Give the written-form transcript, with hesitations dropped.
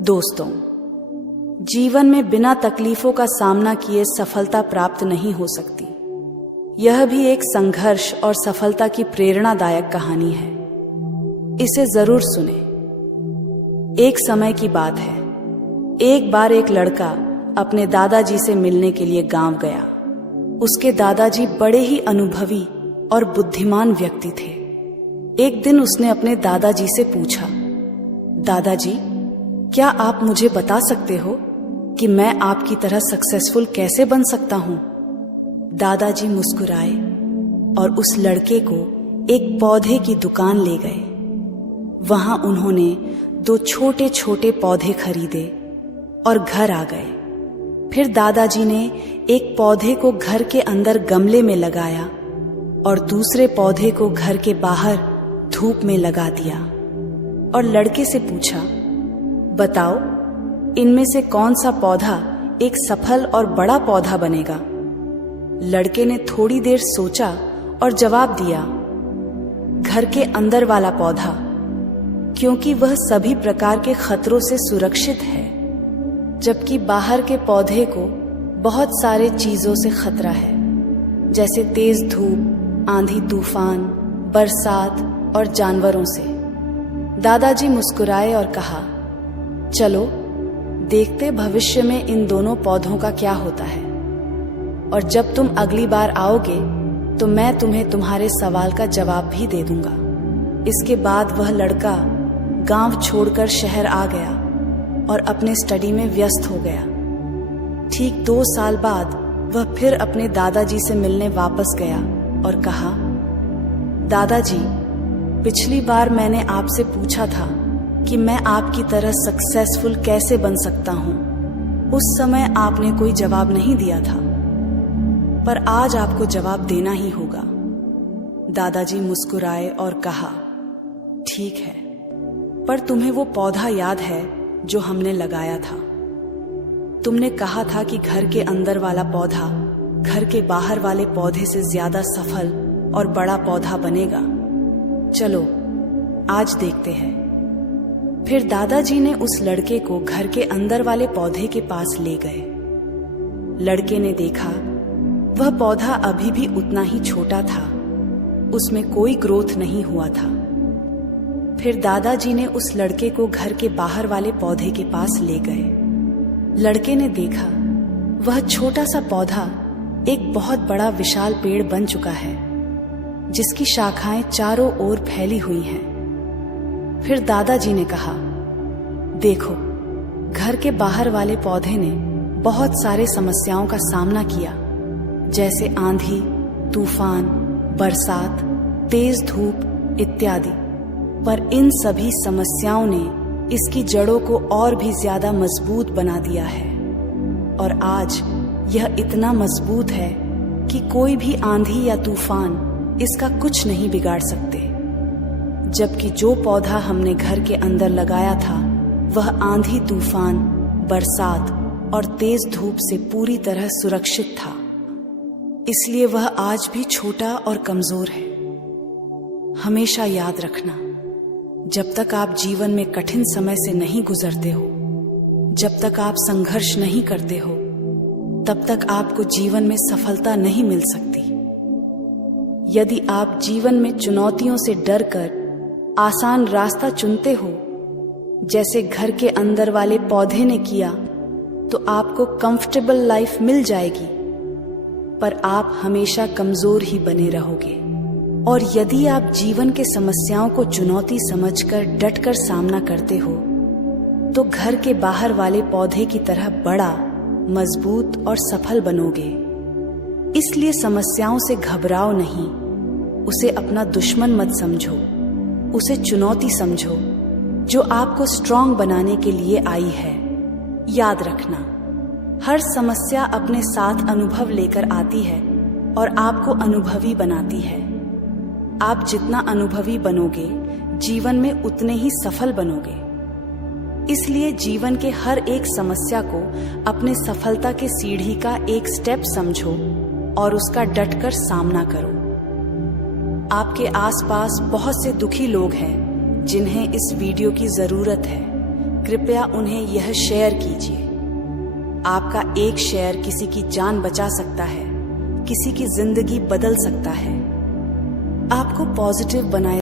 दोस्तों, जीवन में बिना तकलीफों का सामना किए सफलता प्राप्त नहीं हो सकती। यह भी एक संघर्ष और सफलता की प्रेरणादायक कहानी है। इसे जरूर सुने। एक समय की बात है। एक बार एक लड़का अपने दादाजी से मिलने के लिए गांव गया। उसके दादाजी बड़े ही अनुभवी और बुद्धिमान व्यक्ति थे। एक दिन उसने अपने दादाजी से पूछा, दादाजी, क्या आप मुझे बता सकते हो कि मैं आपकी तरह सक्सेसफुल कैसे बन सकता हूं? दादाजी मुस्कुराए और उस लड़के को एक पौधे की दुकान ले गए। वहां उन्होंने 2 छोटे छोटे पौधे खरीदे और घर आ गए। फिर दादाजी ने एक पौधे को घर के अंदर गमले में लगाया और दूसरे पौधे को घर के बाहर धूप में लगा दिया और लड़के से पूछा, बताओ, इनमें से कौन सा पौधा एक सफल और बड़ा पौधा बनेगा? लड़के ने थोड़ी देर सोचा और जवाब दिया, घर के अंदर वाला पौधा, क्योंकि वह सभी प्रकार के खतरों से सुरक्षित है, जबकि बाहर के पौधे को बहुत सारे चीजों से खतरा है, जैसे तेज धूप, आंधी तूफान, बरसात और जानवरों से। दादाजी मुस्कुराए और कहा, चलो देखते भविष्य में इन दोनों पौधों का क्या होता है, और जब तुम अगली बार आओगे तो मैं तुम्हें तुम्हारे सवाल का जवाब भी दे दूंगा। इसके बाद वह लड़का गांव छोड़कर शहर आ गया और अपने स्टडी में व्यस्त हो गया। ठीक 2 साल बाद वह फिर अपने दादाजी से मिलने वापस गया और कहा, दादाजी, पिछली बार मैंने आपसे पूछा था कि मैं आपकी तरह सक्सेसफुल कैसे बन सकता हूं। उस समय आपने कोई जवाब नहीं दिया था, पर आज आपको जवाब देना ही होगा। दादाजी मुस्कुराए और कहा, ठीक है, पर तुम्हें वो पौधा याद है जो हमने लगाया था? तुमने कहा था कि घर के अंदर वाला पौधा घर के बाहर वाले पौधे से ज्यादा सफल और बड़ा पौधा बनेगा। चलो आज देखते हैं। फिर दादाजी ने उस लड़के को घर के अंदर वाले पौधे के पास ले गए। लड़के ने देखा वह पौधा अभी भी उतना ही छोटा था, उसमें कोई ग्रोथ नहीं हुआ था। फिर दादाजी ने उस लड़के को घर के बाहर वाले पौधे के पास ले गए। लड़के ने देखा वह छोटा सा पौधा एक बहुत बड़ा विशाल पेड़ बन चुका है, जिसकी शाखाएं चारों ओर फैली हुई हैं। फिर दादाजी ने कहा, देखो, घर के बाहर वाले पौधे ने बहुत सारे समस्याओं का सामना किया, जैसे आंधी, तूफान, बरसात, तेज धूप इत्यादि, पर इन सभी समस्याओं ने इसकी जड़ों को और भी ज्यादा मजबूत बना दिया है, और आज यह इतना मजबूत है कि कोई भी आंधी या तूफान इसका कुछ नहीं बिगाड़ सकते। जबकि जो पौधा हमने घर के अंदर लगाया था वह आंधी तूफान, बरसात और तेज धूप से पूरी तरह सुरक्षित था, इसलिए वह आज भी छोटा और कमजोर है। हमेशा याद रखना, जब तक आप जीवन में कठिन समय से नहीं गुजरते हो, जब तक आप संघर्ष नहीं करते हो, तब तक आपको जीवन में सफलता नहीं मिल सकती। यदि आप जीवन में चुनौतियों से डरकर आसान रास्ता चुनते हो, जैसे घर के अंदर वाले पौधे ने किया, तो आपको कंफर्टेबल लाइफ मिल जाएगी, पर आप हमेशा कमजोर ही बने रहोगे। और यदि आप जीवन के समस्याओं को चुनौती समझकर डटकर सामना करते हो, तो घर के बाहर वाले पौधे की तरह बड़ा, मजबूत और सफल बनोगे। इसलिए समस्याओं से घबराओ नहीं, उसे अपना दुश्मन मत समझो, उसे चुनौती समझो जो आपको स्ट्रांग बनाने के लिए आई है। याद रखना, हर समस्या अपने साथ अनुभव लेकर आती है और आपको अनुभवी बनाती है। आप जितना अनुभवी बनोगे, जीवन में उतने ही सफल बनोगे। इसलिए जीवन के हर एक समस्या को अपने सफलता के सीढ़ी का एक स्टेप समझो और उसका डटकर सामना करो। आपके आसपास बहुत से दुखी लोग हैं जिन्हें इस वीडियो की जरूरत है। कृपया उन्हें यह शेयर कीजिए। आपका एक शेयर किसी की जान बचा सकता है, किसी की जिंदगी बदल सकता है। आपको पॉजिटिव बनाए